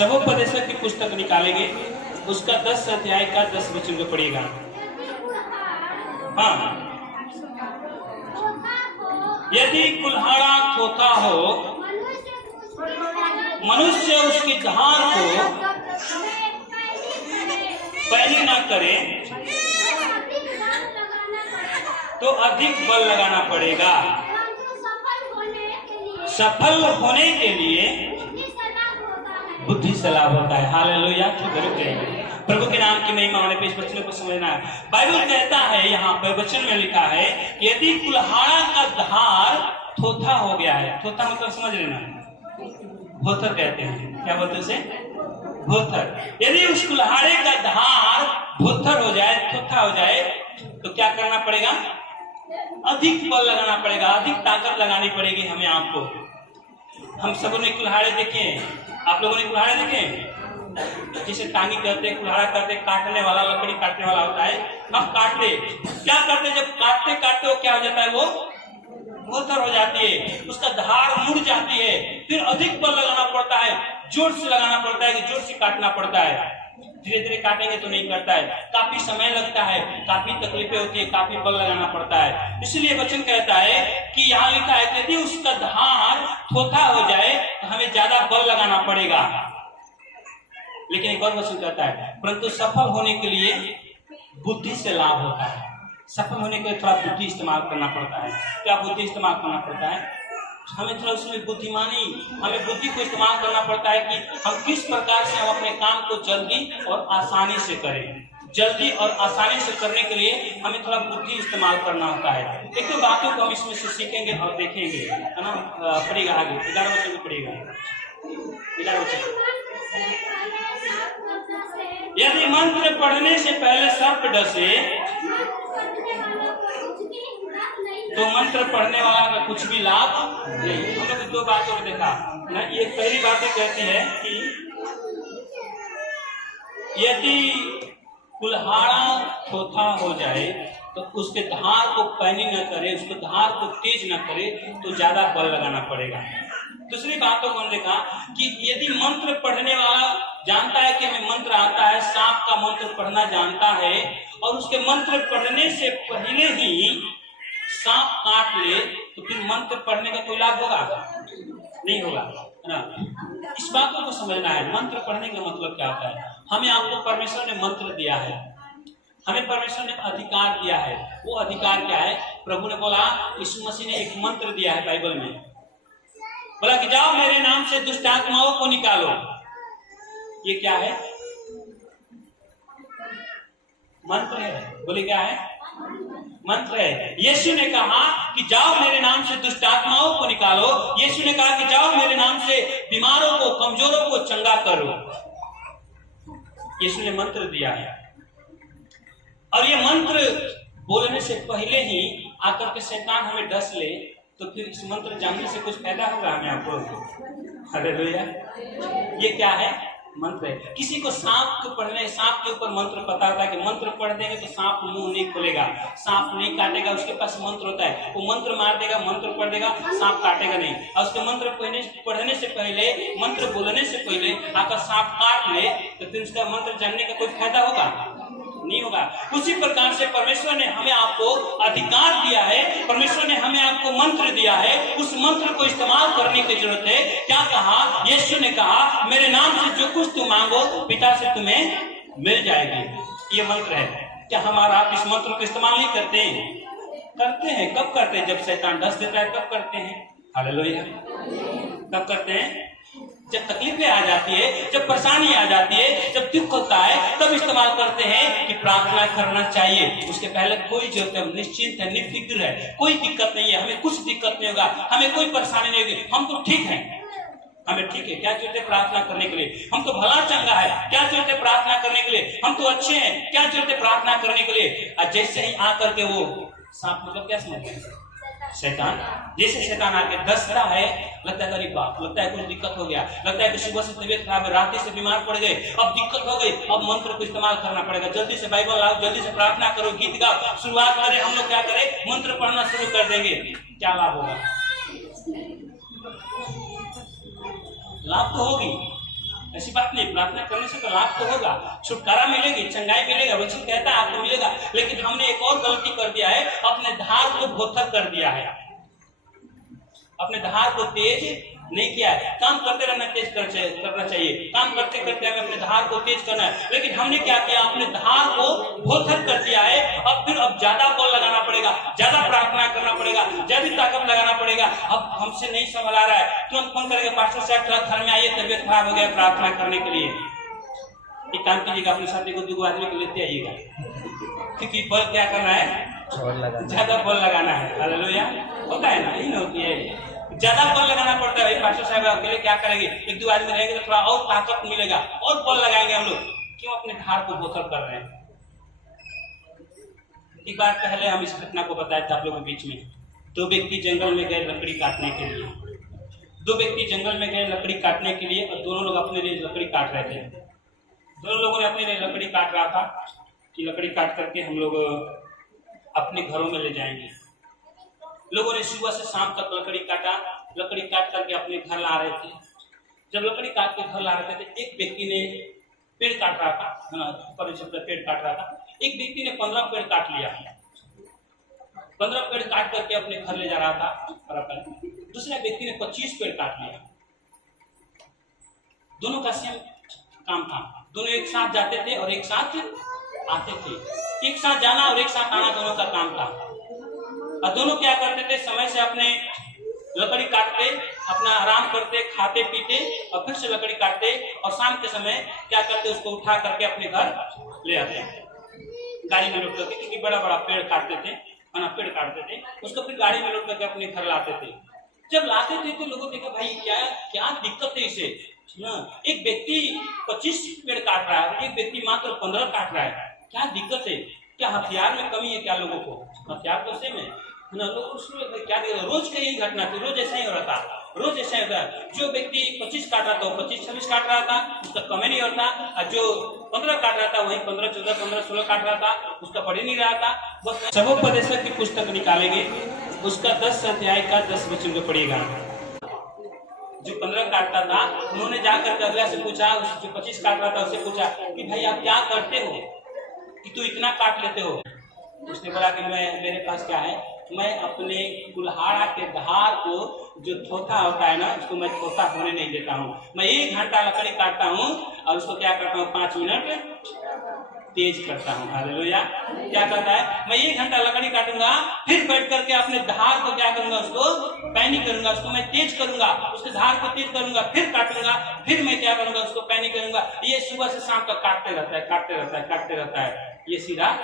समुपदेशक की पुस्तक निकालेंगे, उसका 10 अध्याय का 10 वचन को पढ़िएगा। हाँ, यदि कुल्हाड़ा खोता हो, मनुष्य उसकी धार को पैनी न करे तो अधिक बल लगाना पड़ेगा। सफल होने के लिए बुद्धि से लाभ होता है। हालेलुया, प्रभु के नाम की महिमा होने पे इस वचन को समझना है। बाइबल कहता है, यहाँ पर वचन में लिखा है, यदि कुल्हाड़ा का धार थोथा हो गया है। थोथा मतलब समझ लेना, भोथर कहते हैं। क्या बोलते उसे? भोथर। यदि उस कुल्हाड़े का धार भोथर हो जाए, थोथा हो जाए, तो क्या करना पड़ेगा? अधिक बल लगाना पड़ेगा, अधिक ताकत लगानी पड़ेगी हमें। आपको, हम सबों ने कुल्हाड़े देखे, आप लोगों ने कुल्हाड़े देखे? जिसे टांगी कहते हैं, कुल्हाड़ा कहते हैं, काटने वाला, लकड़ी काटने वाला होता है। हम काटते, क्या करते? जब काटते काटते वो क्या हो जाता है? वो भोथर हो जाती है, उसका धार मुड़ जाती है। फिर अधिक बल लगाना पड़ता है, जोर से लगाना पड़ता है, जोर से काटना पड़ता है। धीरे धीरे काटेंगे तो नहीं करता है, काफी समय लगता है, काफी तकलीफें होती है, काफी बल लगाना पड़ता है। इसलिए वचन कहता है कि यहाँ लिखा है कि यदि उसका धार थोथा हो जाए तो हमें ज्यादा बल लगाना पड़ेगा। लेकिन एक और वचन कहता है, परंतु सफल होने के लिए बुद्धि से लाभ होता है। सफल होने के लिए थोड़ा बुद्धि इस्तेमाल करना पड़ता है। क्या बुद्धि इस्तेमाल करना पड़ता है? हमें थोड़ा उसमें बुद्धिमानी, हमें बुद्धि को इस्तेमाल करना पड़ता है कि हम किस प्रकार से हम अपने काम को जल्दी और आसानी से करें। जल्दी और आसानी से करने के लिए हमें थोड़ा बुद्धि इस्तेमाल करना होता है। एक दो बातों को हम इसमें से सीखेंगे और देखेंगे, है ना? पढ़ेगा आगे 11 वचन में पढ़ेगा। 11 वचन, यदि मंत्र पढ़ने से पहले सर्प डसे तो मंत्र पढ़ने वाला का कुछ भी लाभ नहीं। हम लोग 2 बातों को देखा ना। ये पहली बात कहती है कि यदि कुल्हाड़ा थोथा हो जाए तो उसके धार को पैनी न करे, उसके धार को तेज न करे तो ज्यादा बल लगाना पड़ेगा। दूसरी बातों को देखा कि यदि मंत्र पढ़ने वाला जानता है कि हमें मंत्र आता है, सांप का मंत्र पढ़ना जानता है, और उसके मंत्र पढ़ने से पहले ही सांप काट ले, तो फिर मंत्र पढ़ने का कोई लाभ होगा? नहीं होगा, है ना? इस बातों को समझना है। मंत्र पढ़ने का मतलब क्या होता है? हमें, आपको परमेश्वर ने मंत्र दिया है, हमें परमेश्वर ने अधिकार दिया है। वो अधिकार क्या है? प्रभु ने बोला, यीशु मसीह ने एक मंत्र दिया है बाइबल में, बोला कि जाओ मेरे नाम से दुष्ट आत्माओं को निकालो। ये क्या है? मंत्र है। बोले क्या है? मंत्र है। यीशु ने कहा कि जाओ मेरे नाम से दुष्ट आत्माओं को निकालो। यीशु ने कहा कि जाओ मेरे नाम से बीमारों को, कमजोरों को चंगा करो। यीशु ने मंत्र दिया है, और ये मंत्र बोलने से पहले ही आकर के शैतान हमें डस ले, तो फिर इस मंत्र जानने से कुछ फायदा होगा हमें? आपको हालेलुया। ये क्या है? मंत्र है। किसी को सांप को पढ़ने, सांप के ऊपर मंत्र पता होता है कि मंत्र पढ़ देंगे तो सांप मुंह नहीं खोलेगा, सांप नहीं काटेगा। उसके पास मंत्र होता है, वो मंत्र मार देगा, मंत्र पढ़ देगा, सांप काटेगा नहीं। और उसके मंत्र पढ़ने से पहले, मंत्र बोलने से पहले आकर सांप काट ले, तो फिर उसका मंत्र जानने का कोई फायदा होगा? नहीं होगा। उसी प्रकार से परमेश्वर ने हमें, आपको अधिकार दिया है, परमेश्वर ने हमें, आपको मंत्र दिया है। उस मंत्र को इस्तेमाल करने की जरूरत है। क्या कहा? यीशु ने कहा, मेरे नाम से जो कुछ तुम मांगो पिता से तुम्हें मिल जाएगी। ये मंत्र है। क्या हमारा आप इस मंत्र को इस्तेमाल नहीं करते? करते हैं। कब करते हैं? जब शैतान डस देता है तब करते हैं। हालेलुया। कब करते हैं? जब तकलीफें आ जाती है, जब परेशानी आ जाती है, जब दुख होता है, तब इस्तेमाल करते हैं कि प्रार्थना करना चाहिए। उसके पहले कोई जरूरत है, निश्चिंत है, निफिक्र है, कोई दिक्कत नहीं है, हमें कुछ दिक्कत नहीं होगा, हमें कोई परेशानी नहीं होगी, हम तो ठीक हैं, हमें ठीक है। क्या जरूरत है प्रार्थना करने के लिए? हम तो भला चंगा है। क्या जरूरत है प्रार्थना करने के लिए? हम तो अच्छे हैं। क्या जरूरत है प्रार्थना करने के लिए? और जैसे ही आकर के वो सांप, मतलब क्या समझते हैं? शैतान। जैसे शैतान आके दसता है, लगता है अरे बाप, लगता है कुछ दिक्कत हो गया, लगता है कि सुबह से तबीयत खराब है, रात से बीमार पड़ गए, अब दिक्कत हो गई, अब मंत्र को इस्तेमाल करना पड़ेगा। जल्दी से बाइबल लाओ, जल्दी से प्रार्थना करो, गीत गाओ, शुरुआत करें। हम लोग क्या करें? मंत्र पढ़ना शुरू कर देंगे। क्या लाभ होगा? लाभ तो होगी, ऐसी बात नहीं, प्रार्थना करने से तो लाभ तो होगा, छुटकारा मिलेगी, चंगाई मिलेगा, वचन कहता है आपको मिलेगा। लेकिन हमने एक और गलती कर दिया है, अपने धार को भोथर कर दिया है, अपने धार को तेज नहीं किया है। काम करते रहना तेज करना चाहिए, काम करते करते हमें अपने धार को तेज करना है। लेकिन हमने क्या किया, अपने धार को भोथर कर दिया है। अब ज्यादा बल लगाना पड़ेगा, ज्यादा प्रार्थना करना पड़ेगा, ज्यादा ताकत लगाना पड़ेगा। अब हमसे नहीं संभल आ रहा है, तुरंत फोन करेंगे पास्टर साहब थोड़ा घर में आइए, तबियत खराब हो गया, प्रार्थना करने के लिए। एक काम कीजिएगा, अपने साथ एक दो आदमी को लेते आइएगा, क्योंकि बल क्या करना है, ज्यादा बल लगाना है। हालेलुया, होता है ना, यही होती है, ज्यादा बल लगाना पड़ता है। पास्टर साहब अकेले क्या करेंगे, एक दो आदमी रहेंगे तो थोड़ा और ताकत मिलेगा, और बल लगाएंगे हम लोग। क्यों अपने धार को बोथर कर रहे हैं? एक बार पहले हम इस घटना को बताए थे आप लोगों के बीच में। दो व्यक्ति जंगल में गए लकड़ी काटने के लिए, दो व्यक्ति जंगल में गए लकड़ी काटने के लिए, और दोनों लोग अपने लिए लकड़ी काट रहे थे। दोनों लोगों ने अपने लिए लकड़ी काट रहा था कि लकड़ी काट करके हम लोग अपने घरों में ले जाएंगे। लोगों ने सुबह से शाम तक लकड़ी काटा, लकड़ी काट करके अपने घर ला रहे थे। जब लकड़ी काट के घर ला रहे थे, एक व्यक्ति ने पेड़ काट रहा था, पेड़ काट रहा था। एक व्यक्ति ने 15 पेड़ काट लिया, 15 पेड़ काट करके अपने घर ले जा रहा था। दूसरे व्यक्ति ने 25 पेड़ काट लिया। दोनों का सेम काम था, दोनों एक साथ जाते थे और एक साथ आते थे। एक साथ जाना और एक साथ आना दोनों का काम था। और दोनों क्या करते थे, समय से अपने लकड़ी काटते, अपना आराम करते, खाते पीते, और फिर से लकड़ी काटते, और शाम के समय क्या करते, उसको उठा करके अपने घर ले आते, गाड़ी में लोड करके, क्योंकि बड़ा बड़ा पेड़ काटते थे, पेड़ काटते थे, उसको फिर गाड़ी में लोड करके अपने घर लाते थे। जब लाते थे तो लोगों ने देखा, भाई क्या दिक्कत है इसे, एक व्यक्ति 25 पेड़ काट रहा है, एक व्यक्ति मात्र 15 काट रहा है, क्या दिक्कत है? क्या हथियार में कमी है क्या लोगों को? हथियार तो सेम है ना, लोग क्या रोज का यही घटना थी, रोज ऐसा ही हो रहा था, रोज ऐसा ही होता है। जो व्यक्ति 25 काट रहा था वो 25-26 काट रहा था, उसका कमी नहीं होता, और जो 15 काट रहा था वही 15-14, 15-16 काट रहा था, उसका पढ़ ही नहीं रहा था। बस सबोपदेशक की पुस्तक निकालेंगे, उसका 10 अध्याय का 10 वचन को पढ़िएगा। जो 15 काटता था, उन्होंने जाकर अगला से पूछा, जो 25 काट रहा था उससे पूछा कि भाई आप क्या करते हो कि तू इतना काट लेते हो? उसने बोला कि मेरे पास क्या है, मैं अपने कुल्हाड़ा के धार को जो थोथा होता है ना, उसको मैं थोथा होने नहीं देता हूँ। मैं 1 घंटा लकड़ी काटता हूँ और उसको क्या करता हूँ, 5 मिनट तेज करता हूँ। हालेलुया, क्या करता है, मैं 1 घंटा लकड़ी काटूंगा, फिर बैठ करके अपने धार को क्या करूंगा, उसको पैनी करूंगा, उसको मैं तेज करूंगा, उसके धार को तेज करूंगा, फिर काटूंगा, फिर मैं क्या करूंगा, उसको पैनी करूंगा। ये सुबह से शाम तक काटते रहता है, काटते रहता है, काटते रहता है। ये सीधा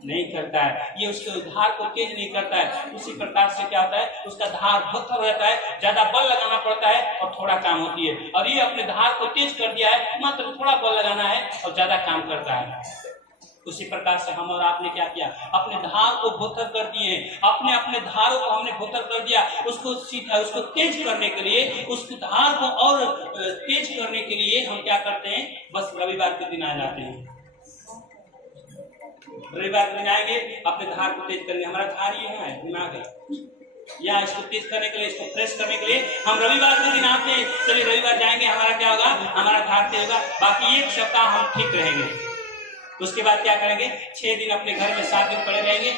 नहीं करता है, ये उसके धार को तेज नहीं करता है। उसी प्रकार से क्या होता है, उसका धार भत्तर रहता है, ज्यादा बल लगाना पड़ता है और थोड़ा काम होती है। और ये अपने धार को तेज कर दिया है, मात्र थोड़ा बल लगाना है और ज्यादा काम करता है। उसी प्रकार से हम और आपने क्या किया, अपने धार को भोथर कर दिए, अपने अपने धारों को हमने भोथर कर दिया। उसको तेज करने के लिए, उस धार को और तेज करने के लिए हम क्या करते हैं, बस रविवार के दिन आ जाते हैं। रविवार में जाएंगे, अपने धार को तेज करेंगे। हमारा धार ये है, दिमाग है, या इसको तेज करने के लिए, इसको फ्रेश करने के लिए हम रविवार के दिन आते हैं। चलिए रविवार जाएंगे, हमारा क्या होगा, हमारा धार तेज होगा। बाकी 1 सप्ताह हम ठीक रहेंगे। उसके बाद क्या करेंगे, 6 दिन अपने घर में 7 दिन पड़े रहेंगे।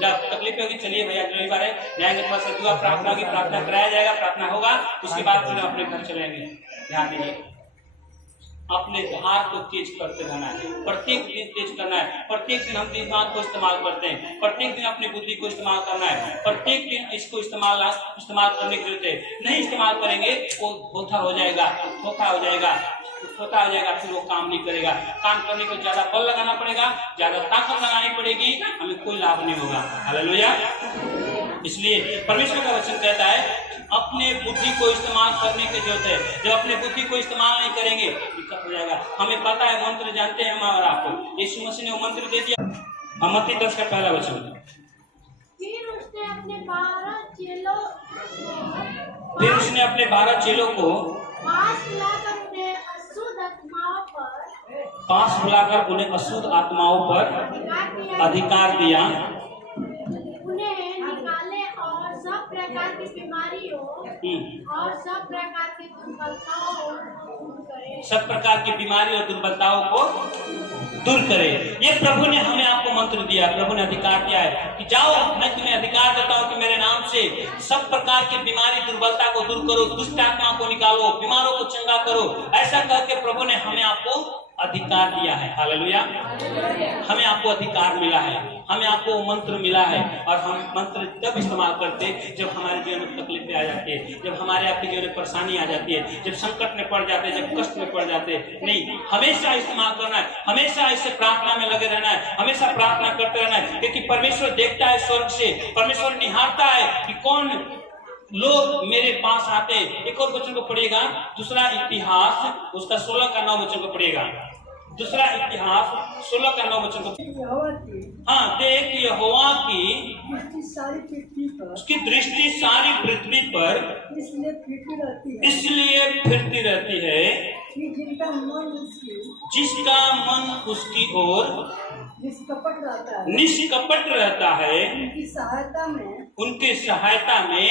जब तकलीफ होगी, चलिए भैया रविवार है, जाएंगे, थोड़ा सा दुआ प्रार्थना होगी, प्रार्थना कराया जाएगा, प्रार्थना होगा, उसके बाद फिर अपने घर चलेंगे। ध्यान दीजिए, अपने धार को तेज करते रहना है, प्रत्येक दिन तेज करना है। प्रत्येक दिन हम दिमाग को इस्तेमाल करते हैं, प्रत्येक दिन अपनी बुद्धि को इस्तेमाल करना है, प्रत्येक दिन इसको इस्तेमाल करने की जरूरत है। नहीं इस्तेमाल करेंगे वो धोखा हो जाएगा, धोखा हो जाएगा, धोखा हो जाएगा, फिर वो काम नहीं करेगा। काम करने को ज्यादा बल लगाना पड़ेगा, ज्यादा ताकत लगानी पड़ेगी, हमें कोई लाभ नहीं होगा। हालेलुया। इसलिए परमेश्वर का वचन कहता है अपने बुद्धि को इस्तेमाल करने की जरूरत है। जब अपने बुद्धि को इस्तेमाल नहीं करेंगे दिक्कत हो जाएगा। हमें पता है, मंत्र जानते हैं हम और आपको, यीशु मसीह ने वो मंत्र दे दिया। मत्ती 10 का पहला वचन, फिर उसने अपने 12 चेलों को 5 बुलाकर उन्हें अशुद्ध आत्माओं पर अधिकार दिया, उन्हें निकाले और सब प्रकार की बीमारियों और सब प्रकार की दुर्बलताओं को दूर करे। सब प्रकार की बीमारी और दुर्बलताओं को दूर करे। ये प्रभु ने हमें आपको मंत्र दिया, प्रभु ने अधिकार दिया है कि जाओ, मैं तुम्हें अधिकार देता हूँ कि मेरे नाम से सब प्रकार की बीमारी दुर्बलता को दूर करो, दुष्ट आत्मा को निकालो, बीमारों को चंगा करो। ऐसा करके प्रभु ने हमें आपको अधिकार दिया है। हालेलुया। हमें आपको अधिकार मिला है, हमें आपको मंत्र मिला है। और हम मंत्र तब इस्तेमाल करते जब हमारे जीवन में तकलीफें आ जाती है, जब हमारे आपके जीवन में परेशानी आ जाती है, जब संकट में पड़ जाते हैं, जब कष्ट में पड़ जाते हैं। नहीं, हमेशा इस्तेमाल करना है, हमेशा इससे प्रार्थना में लगे रहना है, हमेशा प्रार्थना करते रहना है। क्योंकि परमेश्वर देखता है स्वर्ग से, परमेश्वर निहारता है कि कौन लोग मेरे पास आते। एक और वचन को पढ़िएगा, दूसरा इतिहास उसका 16 का 9 वचन को पढ़िएगा। दूसरा इतिहास 16 का 9 वचन को। हाँ, देख यहोवा की सारी पृथ्वी पर, उसकी दृष्टि सारी पृथ्वी पर इसलिए फिरती रहती है कि जिसका मन उसकी ओर निष्कपट रहता है। उनकी सहायता में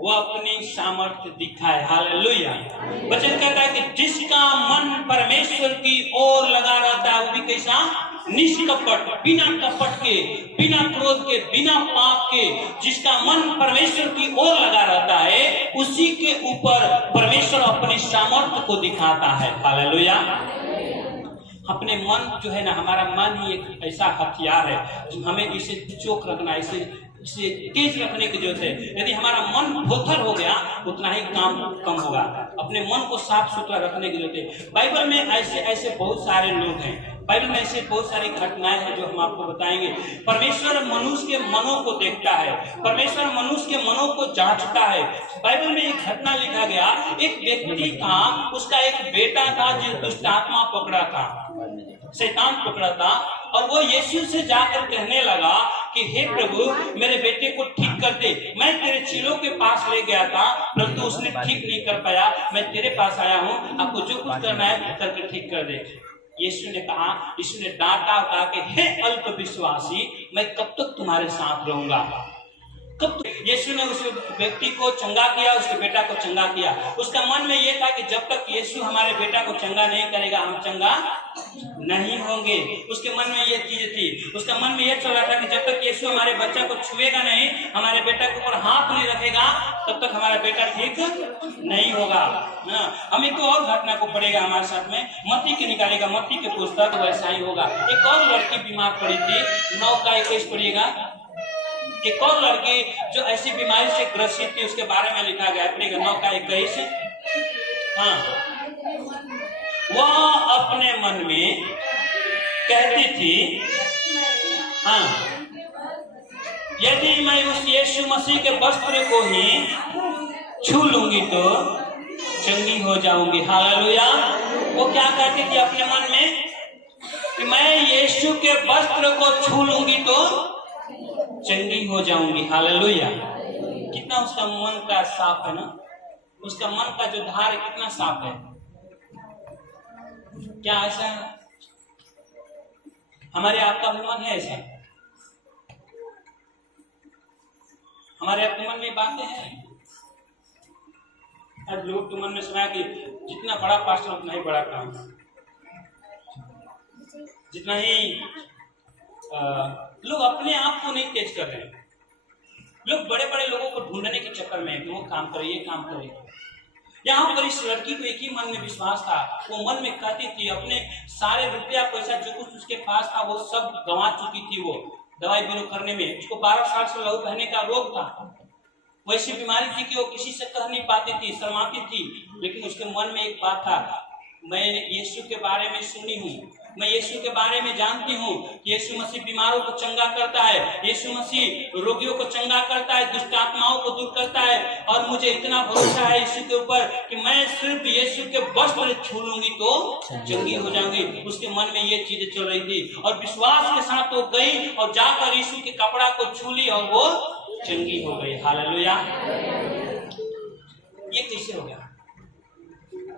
वो अपनी सामर्थ्य दिखाए। हालेलुया। वचन कहता है कि जिसका मन परमेश्वर की ओर लगा रहता है, वो भी कैसा? निष्कपट, बिना कपट के, बिना क्रोध के, बिना पाप के, जिसका मन परमेश्वर की ओर लगा रहता है, उसी के ऊपर परमेश्वर अपनी सामर्थ्य को दिखाता है। हालेलुया। अपने मन जो है ना, हमारा मन ही एक ऐसा हथियार है जो हमें इसे चोक रखना, इसे तेज रखने की जरूरत है। यदि हमारा मन थोथर हो गया, उतना ही काम कम होगा। अपने मन को साफ सुथरा रखने की जरूरत है। बाइबल में ऐसे बहुत सारे लोग हैं, बाइबल में ऐसे बहुत सारी घटनाएं हैं जो हम आपको बताएंगे। परमेश्वर मनुष्य के मनों को देखता है, परमेश्वर मनुष्य के मनों को जांचता है। बाइबल में एक घटना लिखा गया, एक व्यक्ति था, उसका एक बेटा था जो दुष्ट आत्मा पकड़ा था, शैतान पकड़ा था, और वो यीशु से जाकर कहने लगा कि हे प्रभु, मेरे बेटे को ठीक कर दे। मैं तेरे चेलों के पास ले गया था, परंतु उसने ठीक नहीं कर पाया। मैं तेरे पास आया हूँ, आपको जो कुछ करना है करके ठीक कर दे। यीशु ने कहा, यीशु ने डांटा, कहा कि हे अल्प विश्वासी, मैं कब तक तुम्हारे साथ रहूंगा, कब तक? यीशु ने उस व्यक्ति को चंगा किया, उसके बेटा को चंगा किया। उसका मन में यह था कि जब तक यीशु हमारे बेटा को चंगा नहीं करेगा, हम चंगा नहीं होंगे। उसके मन में यह चीज थी, उसका मन में यह चल रहा था कि जब तक यीशु हमारे बच्चा को छुएगा नहीं, हमारे बेटा के ऊपर हाथ नहीं रखेगा, तब तक हमारा बेटा ठीक नहीं होगा। हम एक और घटना को पढ़ेगा हमारे साथ में, मत्ती की निकालेगा, मत्ती के पुस्तक, वैसा ही होगा। एक और लड़की बीमार पड़ी थी, 9 का 21 पढ़िएगा। एक और लड़की जो ऐसी बीमारी से ग्रसित थी, उसके बारे में लिखा गया, पढ़िएगा 9 का 21। हाँ, वह अपने मन में कहती थी, हाँ, यदि मैं उस यीशु मसीह के वस्त्र को ही छू लूंगी तो चंगी हो जाऊंगी। हालेलुया। वो क्या कहती थी अपने मन में कि मैं यीशु के वस्त्र को छू लूंगी तो चंगी हो जाऊंगी। हालेलुया। कितना उसका मन का साफ है ना, उसका मन का जो धार है कितना साफ है। क्या ऐसा है? हमारे आपका भी मन है ऐसा? हमारे आपके मन में बातें हैं? आज लोग के मन में सुना कि जितना बड़ा पास्टर उतना ही बड़ा काम, जितना ही लोग अपने आप को नहीं तेज कर रहे हैं। लोग बड़े बड़े लोगों को ढूंढने के चक्कर में कि वो काम करे, ये काम करे। यहाँ पर इस लड़की को एक ही मन में विश्वास था, वो मन में कहती थी, अपने सारे रुपया पैसा जो कुछ उसके पास था वो सब गंवा चुकी थी। वो दवाई बीरो करने में, उसको 12 साल से लहू बहने का रोग था। वैसी बीमारी थी कि वो किसी से कह नहीं पाती थी, शर्माती थी। लेकिन उसके मन में एक बात था, मैं यीशु के बारे में सुनी हूँ, मैं यीशु के बारे में जानती हूँ कि यीशु मसीह बीमारों को चंगा करता है, यीशु मसीह रोगियों को चंगा करता है, दुष्ट आत्माओं को दूर करता है। और मुझे इतना भरोसा है यीशु के ऊपर कि मैं सिर्फ यीशु के वस्त्र छू लूंगी तो चंगी हो जाऊंगी। उसके मन में ये चीजें चल रही थी और विश्वास के साथ वो गई और जाकर यीशु के कपड़ा को छू ली और वो चंगी हो गई। हालेलुया। ये कैसे हो गया?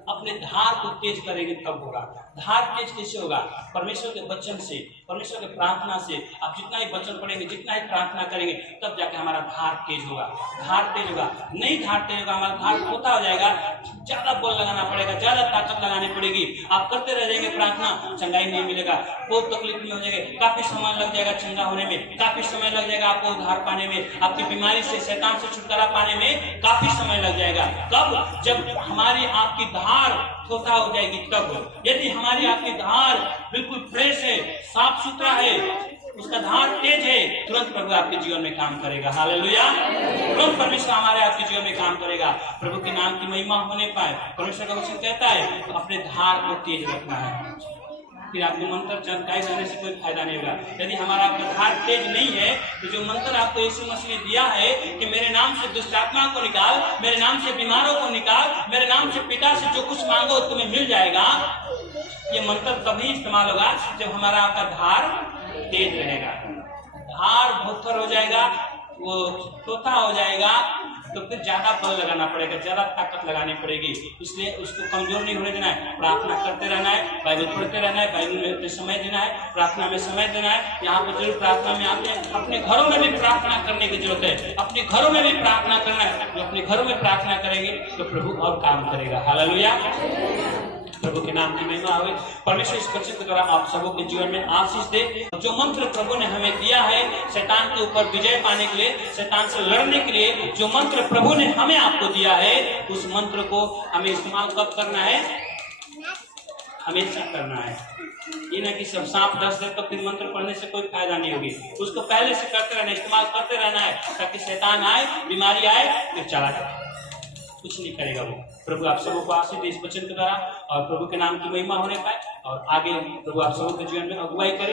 अपने धार को तेज करेंगे तब होगा। धार तेज कैसे होगा? परमेश्वर के वचन से, परमेश्वर के प्रार्थना से। आप जितना ही वचन पढ़ेंगे, जितना ही प्रार्थना करेंगे, तब जाके हमारा धार तेज होगा। धार तेज होगा, नहीं धार तेज होगा, हमारा धार छोटा हो जाएगा। ज्यादा बल लगाना पड़ेगा, ज्यादा ताकत लगानी पड़ेगी। आप करते रह जाएंगे प्रार्थना, चंगाई नहीं मिलेगा, बहुत तकलीफ में हो जाएंगे, काफी समय लग जाएगा चंगा होने में, काफी समय लग जाएगा आपको उद्धार पाने में, आपकी बीमारी से, शैतान से छुटकारा पाने में काफी समय लग जाएगा। कब? जब हमारी आपकी धार छोटा हो जाएगी तब। यदि हमारी आपकी धार बिल्कुल फ्रेश है, साफ सुथरा है, उसका धार तेज है, तुरंत प्रभु आपके जीवन में काम करेगा। हालेलुया! तुरंत परमेश्वर हमारे आपके जीवन में काम करेगा। प्रभु के नाम की महिमा होने पाए। परमेश्वर का वचन कहता है तो अपने धार को तेज रखना है। फिर आपको मंत्र जानकारी जाने से कोई फायदा नहीं होगा। यदि हमारा आपका धार तेज नहीं है तो जो मंत्र आपको यीशु मसीह ने दिया है कि मेरे नाम से दुष्ट आत्मा को निकाल, मेरे नाम से बीमारों को निकाल, मेरे नाम से पिता से जो कुछ मांगो तुम्हें मिल जाएगा, ये मंत्र तभी इस्तेमाल होगा जब हमारा आपका धार तेज रहेगा। धार भोथर हो जाएगा, वो छोटा हो जाएगा, तो फिर ज्यादा बल लगाना पड़ेगा, ज्यादा ताकत लगानी पड़ेगी। इसलिए उसको कमजोर नहीं होने देना है। प्रार्थना करते रहना है, बाइबल पढ़ते रहना है, बाइबल में समय देना है, प्रार्थना में समय देना है। यहाँ पर जरूर प्रार्थना में आते हैं, अपने घरों में भी प्रार्थना करने की जरूरत है। अपने घरों में भी प्रार्थना करना है। जो अपने घरों में प्रार्थना करेंगे तो प्रभु और काम करेगा। हालेलुया! प्रभु के नाम की महिमा हो। परमेश्वर इस वचन के द्वारा आप सबों के जीवन में आशीष दे। जो मंत्र प्रभु ने हमें दिया है शैतान के ऊपर विजय पाने के लिए, शैतान से लड़ने के लिए, जो मंत्र प्रभु ने हमें आपको दिया है, उस मंत्र को हमें इस्तेमाल कब करना है? हमेशा करना है। ये ना कि सब सांप डस दे तो फिर मंत्र पढ़ने से कोई फायदा नहीं होगी। उसको पहले से करते रहना, इस्तेमाल करते रहना है, ताकि शैतान आए, बीमारी आए, फिर चला जाए, कुछ नहीं करेगा वो। प्रभु आप सबों को आशीष दे इस वचन के द्वारा, और प्रभु के नाम की महिमा होने पाए, और आगे प्रभु आप सबों के जीवन में अगुवाई करे।